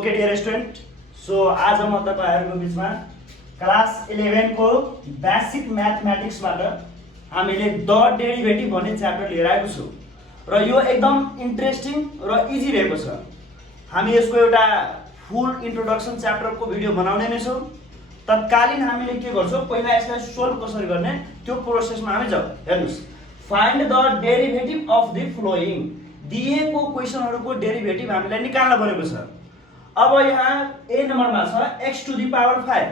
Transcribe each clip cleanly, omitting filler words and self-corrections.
Okay dear student, so आज म तपाईहरुको बीचमा क्लास 11 को बेसिक म्याथमेटिक्सबाट हामीले द डेरिभेटिभ भन्ने च्याप्टर लिएर आएको छु र यो एकदम इन्ट्रेस्टिङ र इजी रहेको छ। हामी यसको एउटा फुल इन्ट्रोडक्सन च्याप्टरको भिडियो बनाउने नै छौं। तत्कालीन हामीले के गर्छौं, पहिला यसलाई सोल्भ कसरी गर्ने त्यो प्रोसेसमा हामी जाऊ। हेर्नुस्, find the derivative of the following. दिएको क्वेशनहरुको डेरिभेटिभ हामीलाई निकाल्न परेको छ। अब यहाँ ए नम्बरमा छ x टु द पावर 5।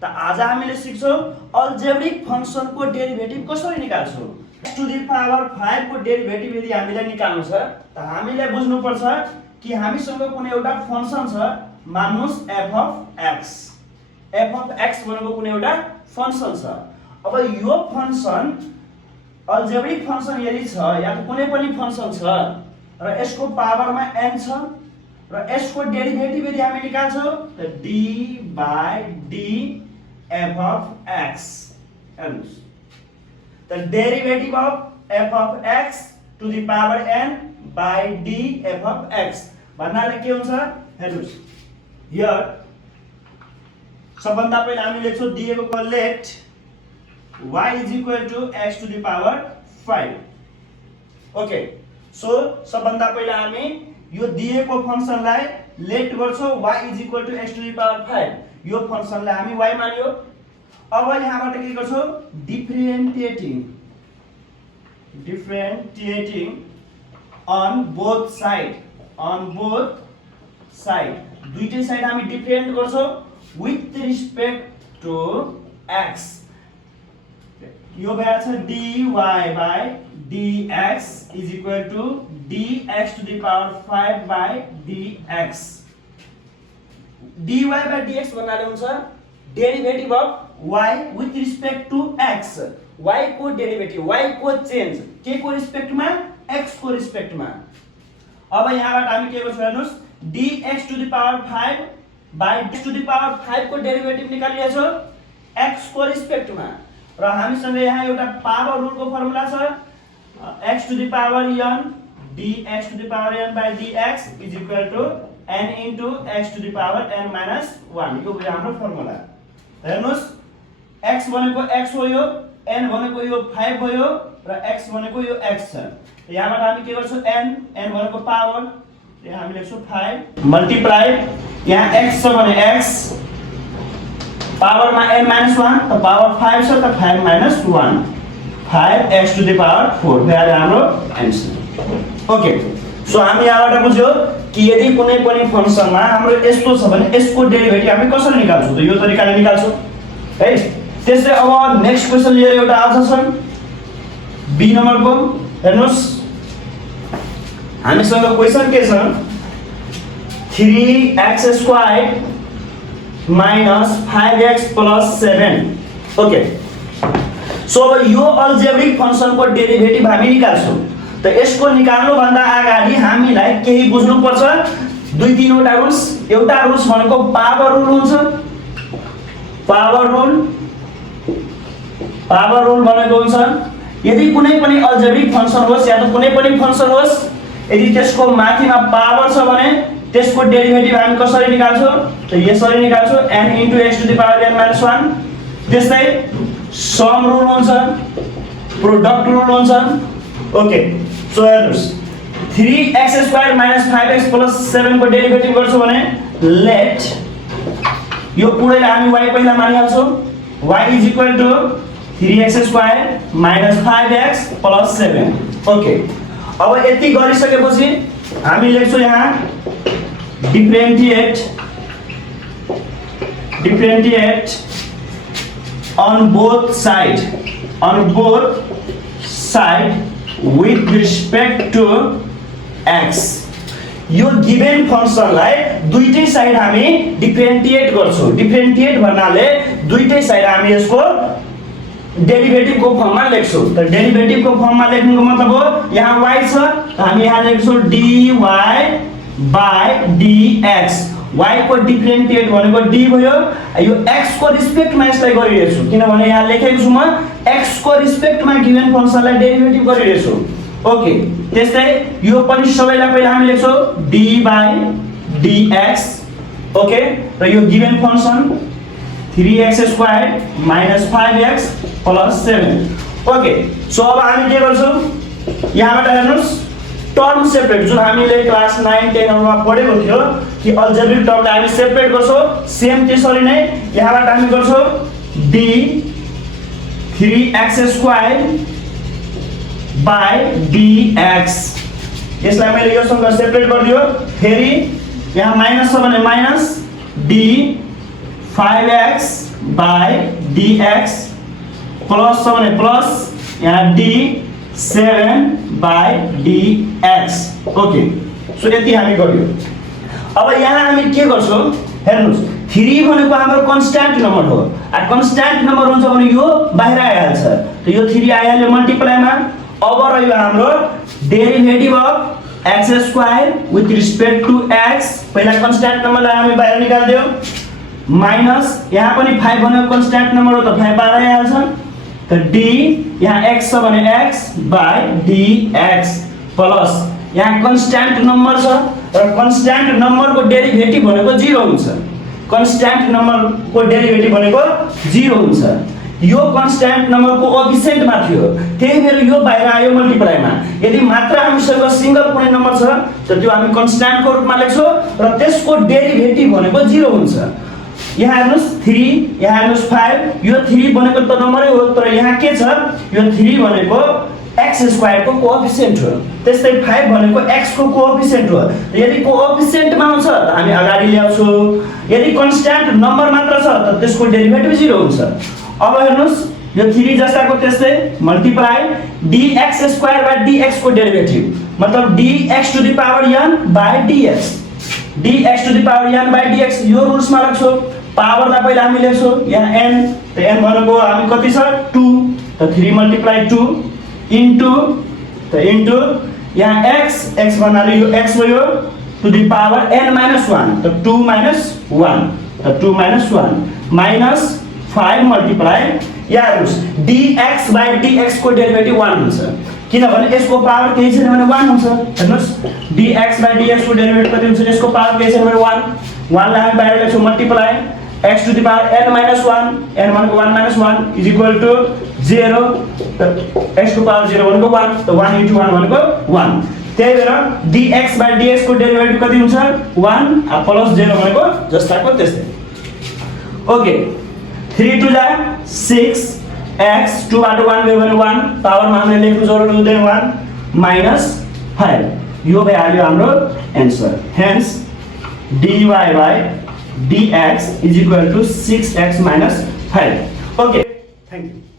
त आज हामीले सिक्छौं अलजेब्रिक फंक्सनको डेरिभेटिभ कसरी निकाल्छौं। x टु द पावर 5 को डेरिभेटिभ यदि हामीलाई निकाल्नु छ त हामीले बुझ्नु पर्छ कि हामीसँग कुनै एउटा फंक्सन छ, मान्नुस् f of x। f of x भनेको कुनै एउटा फंक्सन छ। अब यो फंक्सन अलजेब्रिक फंक्सन यदि छ या कुनै पनि फंक्सन छ र यसको पावरमा n छ र यसको डेरिभेटिभ यदि हामी निकाल्छौं त d by d f of x। हेर्नुस्, त derivative of f of x to the power n by d f of x भन्नाले के हुन्छ। हेर्नुस्, हियर सबभन्दा पहिला हामी लेख्छौं दिएको को let y is equal to x to the power 5। Okay, so सबभन्दा पहिला हामी यो दिएको फंक्सनलाई लेट गर्छौं y is equal to x to the power 5। यो फंक्सनलाई हामी y मान्यो। अब यहाँबाट के गर्छौं, डिफरेन्टिएटिङ on both side दुईटै साइड हामी डिफरेन्ट गर्छौं with respect to x। यो भएर छ dy by dx is equal to dx to the power 5 by dx। dy by dx भन्नाले हुन्छ derivative of y with respect to x। y को derivative, y को change के को रिस्पेक्टमा, x को रिस्पेक्टमा। अब यहाँबाट हामी के गर्छौं, हेर्नुस्, dx to the power 5 by d to the power 5 को डेरिभेटिभ निकालिएको छ x को रिस्पेक्टमा र हामीसँग यहाँ एउटा पावर रुलको फर्मुला छ x to the power n dx to the power n by dx is equal to n into x to the power n minus 1। यो भयो हाम्रो फर्मुला। हेर्नुस्, x भनेको x हो, यो n भनेको यो 5 भयो र x भनेको यो x छ। यहाँबाट हामी के गर्छौं, n भनेको पावर, यहाँ हामी लेख्छौं 5 मल्टिप्लाई यहाँ x छ भने x पावरमा n minus 1 त पावर 5 छ त 5 minus 1 5x to the power 4 भयो हाम्रो आन्सर। ओके, सो हामी यहाँबाट बुझ्यो कि यदि कुनै पनि फंक्सनमा हाम्रो यस्तो छ भने यसको डेरिभेटिभ हामी कसरी निकाल्छौं, त यो तरिकाले निकाल्छौं है। त्यसै अब नेक्स्ट क्वेशन लिएर एउटा आउँछ छ बी नम्बरको। हेर्नुस्, हामीसँग क्वेशन के छ, 3x² minus 5x plus 7। Okay, so अब यो अलजेब्रिक फंक्सनको डेरिभेटिभ हामी निकाल्छौं। त यसको निकाल्नु भन्दा अगाडि हामीलाई केही बुझ्नु पर्छ, दुई तीनवटा रुल्स। एउटा रुल्स भनेको पावर रुल हुन्छ। पावर रुल भनेको हुन्छ यदि कुनै पनि अलजेब्रिक फंक्सन होस् या त कुनै पनि फंक्सन होस्, यदि त्यसको माथिमा पावर छ भने त्यसको डेरिभेटिभ हामी कसरी निकाल्छौं, त यसरी निकाल्छौं n into x to the power n minus 1। त्यस्तै सम रुल हुन्छ, प्रोडक्ट रुल हुन्छ। ओके, सो हेर्नुस्, 3x² minus 5x plus 7 को डेरिभेटिभ गर्छौं भने लेट यो पुरैलाई हामी y पहिला मानिहाल्छौं, y is equal to 3x² minus 5x plus 7। Okay, अब यति गरिसकेपछि हामी लेख्छौं यहाँ डिफरेन्टिएट on both side with respect to x। यो गिवन फंक्सनलाई दुईटै साइड हामी डिफरेन्टिएट गर्छौं। डिफरेन्टिएट भन्नाले दुईटै साइड हामी यसको डेरिभेटिभको फर्ममा लेख्छौं। त डेरिभेटिभको फर्ममा लेख्नुको मतलब हो यहाँ y छ, हामी यहाँ लेख्छौं dy by dx। y को डिफरेन्टिएट भनेको d भयो, यो x को रिस्पेक्टमा यसलाई गरिरहेछु किनभने यहाँ लेखेको छु म x को रिस्पेक्टमा गिवन फंक्सनलाई डेरिभेटिभ गरिरहेछु। ओके, त्यस्तै यो पनि सबैलाई पहिला हामी लेख्छौं d by dx ओके र यो given function 3x² - 5x + 7 okay so अब हामी के गर्छौं यहाँबाट हेर्नुस् टर्म सेपरेट जुन हामीले क्लास 9 10 मा पढेको थियो कि अल्जेब्रिक टर्मलाई हामी सेपरेट गर्छौं सेम त्यसरी नै यहाँबाट हामी गर्छौं d 3x² / dx यसलाई मैले योसँग सेपरेट गरिदियो फेरि यहाँ माइनस छ भने minus d 5x / dx plus छ भने प्लस यहाँ d 7 / dx ओके सो यति हामी गर्यो अब यहाँ हामी के गर्छौं हेर्नुस् 3 भनेको हाम्रो कन्स्ट्यान्ट नम्बर हो आ कन्स्ट्यान्ट नम्बर हुन्छ भने यो बाहिर आइहाल्छ त यो 3 आइहाल्यो मल्टिप्लाइमा अब रह्यो हाम्रो derivative of x² with respect to x पहिला कन्स्ट्यान्ट नम्बरलाई हामी बाहिर निकाल्दियौ माइनस यहाँ पनि 5 भनेको कन्स्ट्यान्ट नम्बर हो त 5 बाहिर आइहाल्छ त d यहाँ x छ भने x / dx प्लस यहाँ कन्स्ट्यान्ट नम्बर छ र कन्स्ट्यान्ट नम्बरको डेरिभेटिभ भनेको 0 हुन्छ कन्स्ट्यान्ट नम्बरको डेरिभेटिभ भनेको 0 हुन्छ यो कन्स्ट्यान्ट नम्बरको कोएफिसिएन्टमा थियो त्यही भएर यो बाहिर आयो मल्टिप्लाइमा यदि मात्र हामीसँग सिंगल कुनै नम्बर छ त त्यो हामी कन्स्ट्यान्टको रूपमा लेख्छौं र त्यसको डेरिभेटिभ भनेको 0 हुन्छ यहाँ हेर्नुस् 3 यहाँ हेर्नुस् 5 यो 3 भनेको त नम्बरै हो तर यहाँ के छ यो 3 भनेको x² को कोएफिसिएन्ट हो त्यस्तै 5 भनेको x को कोएफिसिएन्ट हो यदि कोएफिसिएन्टमा हुन्छ त हामी अगाडि ल्याउँछौं यदि कन्स्ट्यान्ट नम्बर मात्र छ त त्यसको डेरिभेटिभ 0 हुन्छ अब हेर्नुस् यो 3 जस्ताको त्यस्तै मल्टिप्लाई dx² / dx को डेरिभेटिभ मतलब dx⁴n / dx dx⁴n/dx यो रुल्समा राख्छौं पावरलाई पहिला हामी लेख्छौं यहाँ n त n भनेको हामी कति छ 2 त 3 × 2 इन्टु त इन्टु यहाँ x भन्नाले यो x भयो टु द पावर n - 1 त 2 - 1 त 2 - 1 माइनस 5 मल्टिप्लाई यहाँ हेर्नुस् dx / dx को डेरिभेटिभ 1 हुन्छ किनभने यसको पावर केही छैन भने 1 हुन्छ हेर्नुस् dx / dx को डेरिभेटिभ कति हुन्छ यसको पावर केही छैन भने 1 लाई हामी बाहिर लेख्छौं multiply x to the power n - 1 n भनेको 1 - 1 is equal to 0 x को पावर 0 भनेको 1 त 1 * 1 भनेको 1 त्यही भएर dx / dx को डेरिभेटिभ कति हुन्छ 1 प्लस 0 भनेको जस्ताको त्यस्तै ओके 3 * 2 = 6 x 2 बाट 1 गयो भने 1 पावरमा हामीले लेख्नु जरुरी हुँदैन 1 माइनस 5 यो भइहाल्यो हाम्रो answer hence dy / dx is equal to 6x - 5 okay thank you